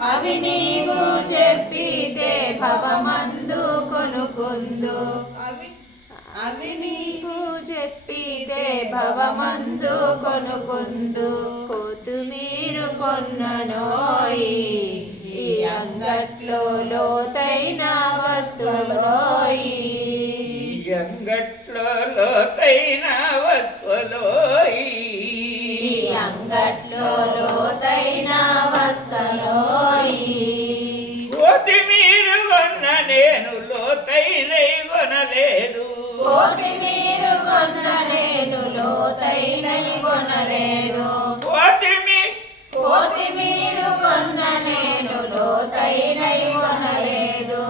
అవి నీవు చెప్పితే భవమందు కొనుకుందు. అవి అవి నీవు చెప్పితే భవమందు కొనుకుందు. కొత్తిమీరు కొన్ననోయి ఈ అంగట్లో లోతైన వస్తువులోయి ఈ అంగట్లో లోతైన వస్తువులోయి ఈ అంగట్లో లోతైన కొత్తిమీర కొన్న నేను లోతైనై కొనలేదు. కొత్తిమీరు కొనలేను లోతైన కొనలేదు. కొత్తిమీర కొత్తిమీరు కొన్న నేను లోతైన కొనలేదు.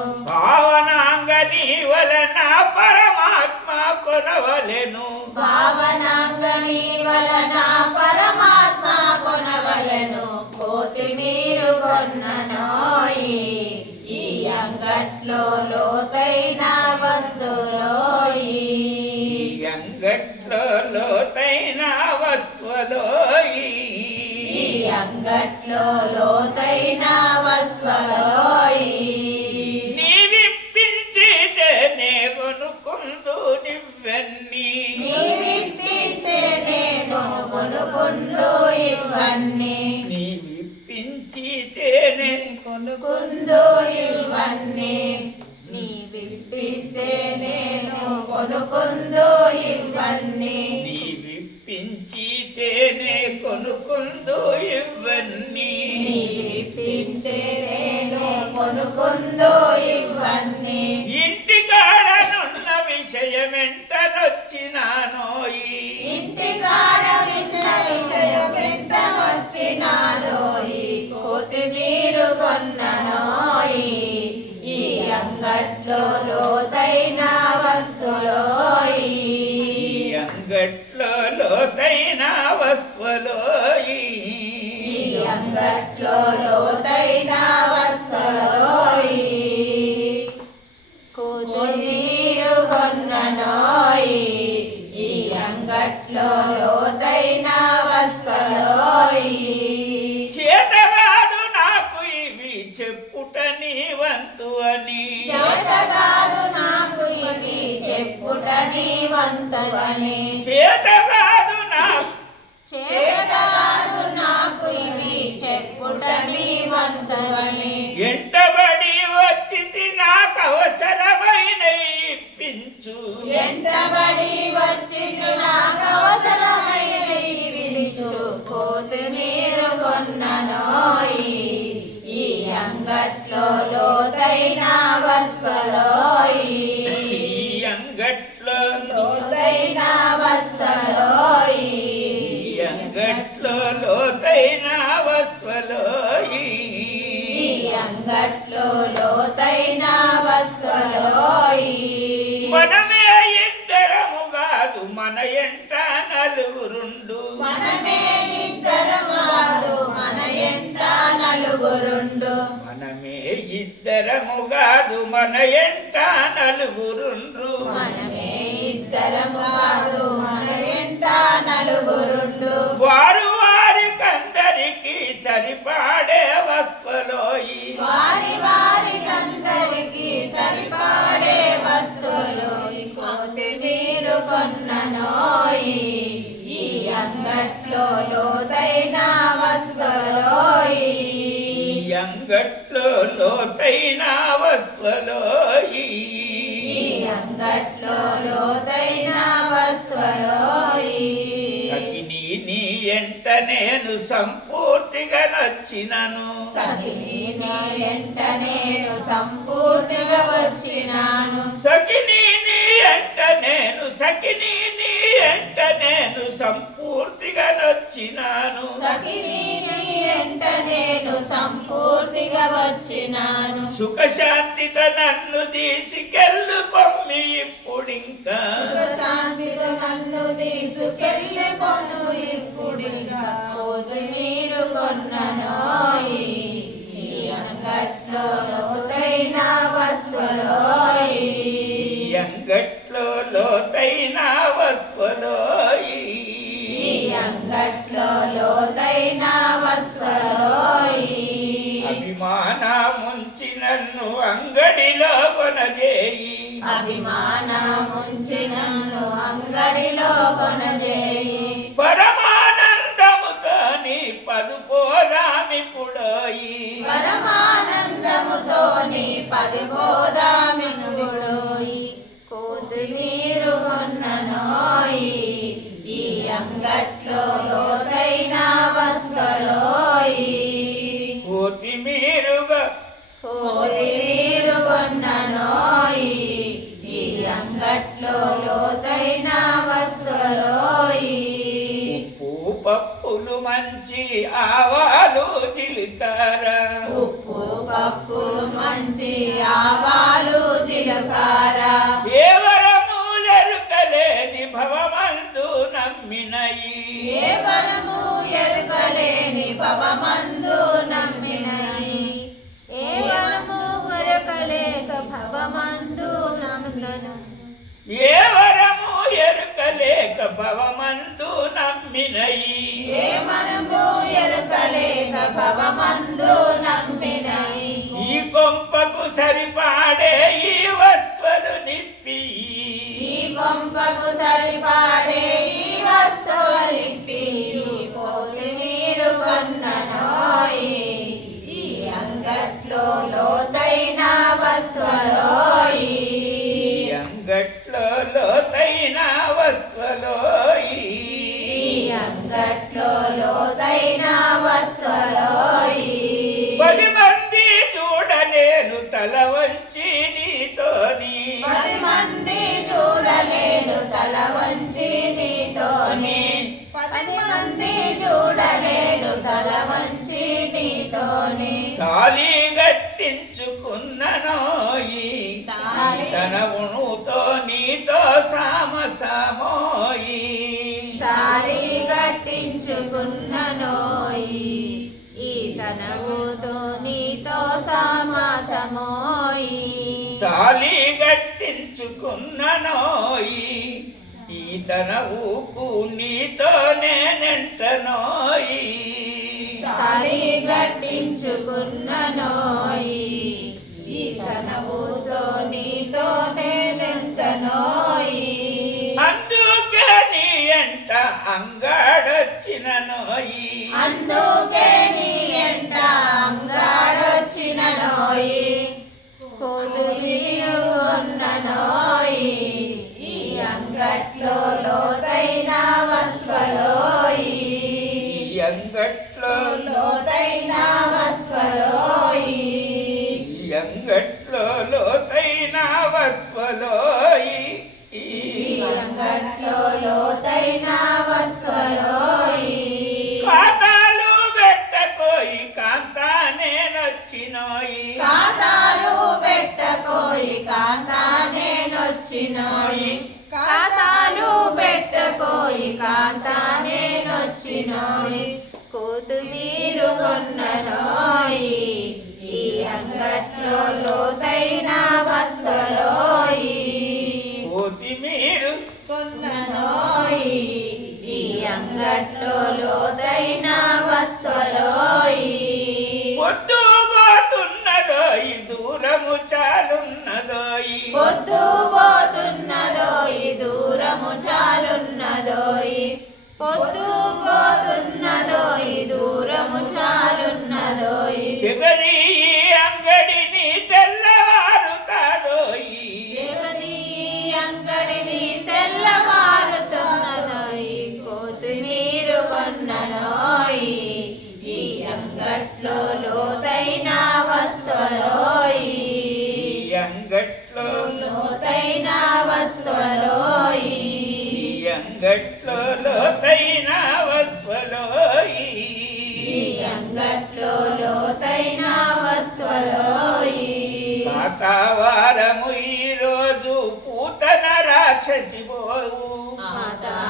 వలన పరమాత్మ కొనవలెను. భావనాంగని వలన కొన్ననోయి ఈ అంగట్లో లోతైన వస్తులోయి అంగట్లో లోతైన వస్తువులోయి. ఈ అంగట్లో లోతైన కొనుకుందు ఇవన్నీ నీవిప్పించితేనే కొనుకుందు ఇవన్నీ నీ విప్పిస్తే నేను కొనుకుందు ఇవన్నీ ఇంటి కాడనున్న విషయమెంటనొచ్చినానోయి ఇంటి కాడ విషయ విషయం వెంటనొచ్చినాను ఈ. కొత్తిమీరు కొన్ననోయి ఈ. అంగట్లో లోతైన అంగట్లో లోతైన వస్తులోయి కొత్తిమీరు కొన్ననోయి ఈ అంగట్లో లోతైన వస్తులోయి చేతగాదు నాకు ఇవి చెప్పుట నీ వంతు అని. చేతగాదు నాకు ఇవి చెప్పుట నీ వంతని చేతగాదు నాకు చేతగాదు నాకు ఇవి చెప్పుట నీ అంగట్లో లోతైన వస్తులోయి మనమే ఇద్దరము కాదు మన ఎంట నలుగురుండు. మనమే ఇద్దరము కాదు మన ఎంట నలుగురుండు. మనమే ఇద్దరము కాదు మన ఎంట నలుగురుండ్రు మనమే ఇద్దరము కాదు మన ఎంట నలుగురుండు. వారు కొన్ననోయి ఈ అంగట్లో లోతైన వస్తువులోయి ఈ అంగట్లో లోతైన వస్తువులోయి ఈ అంగట్లో లోతైన వస్తువులోయి సఖిని నీ ఎంట నేను సంపూర్తిగా నచ్చినను. సఖిని నీ వెంట నేను సంపూర్తిగా వచ్చినాను. సఖిని ఎంట నేను సఖిని నీ ఎంట నేను సంపూర్తిగా నచ్చినాను. సఖిని నీ వెంట నేను సంపూర్తిగా వచ్చినాను. సుఖశాంతితో నన్ను తీసుకెళ్ళు పొమ్మి ఇప్పుడింకా. శాంతితో నన్ను తీసుకెళ్ళి కొను ఇప్పుడు ఇంకా కొన్ననోయి ఈ కొనజేయి. అభిమానముంచి నన్ను అంగడిలో కొనజేయి. పరమానందముతో నీ పదుపోదామిపుడోయి పరమానందముతో నీ పది పోదామినుడోయి కోతిమీరు కొన్ననోయి ఈ అంగట్లో లోతైన వస్త్రలోయి. కోతిమీరుగా కోతిమీరు పప్పులు మంచి ఆవాలు జీలకర్ర ఉప్పు పప్పులు మంచి ఆవాలు జీలకర్ర ఏవరము ఎరుకలేని భవమందు నమ్మినయి. ఏ వరము ఎరుకలేని భవమందు నమ్మినయి. సరిపాడే ఈ వస్తువులు నిప్పి ఈ కొంపకు సరిపాడే ఈ వస్తువులిప్పి కోతిమీరు కొన్ననోయి ఈ అంగట్లో లోతైన వస్తువులోయి. అంగట్లో లోతైన వస్తువులోయి. ఈ అంగట్లో లోతైన తాళి గట్టించుకున్ననోయి తాళి తనవునుతో నీతో సామసమోయి దారి కట్టించుకున్ననోయి ఈ తనవుతో నీతో సమాసమోయి తాళి గట్టించుకున్ననోయి ఈ తనవుకు నీతో నేనెంటనోయి తాళి కట్టించుకున్ననోయి ఈ తనవుతో నీతో సేదెంతనోయి అందుకే నీ ఎంట అంగాడొచ్చిననోయి అందుకే నీ ఎంట వస్త్రలోయి కోతిమీరు కొన్ననోయి ఈ అంగట్లో లోతైన వస్త్రలోయి పొద్దు పోతున్నదోయి దూరము చాలున్నదోయి. పొద్దు పోతున్నదోయి దూరము చాలున్నదోయి. పొద్దు ఈ అంగట్లో లోతైన వస్త్రలోయి. లోతైన వస్త్రలోయి. లోతైన లోతైన వస్త్రలోయి. వాతావారము ఈ రోజు పూతన రాక్షసి పోవు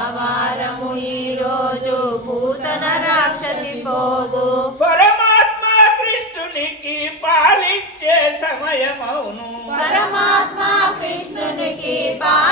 మాతావారము ఈ రోజు పూతన రాక్షసి పోగు పరమాత్మ కృష్ణునికి పాలిచ్చే సమయమౌను. పరమాత్మ కృష్ణునికి పాలిచ్చే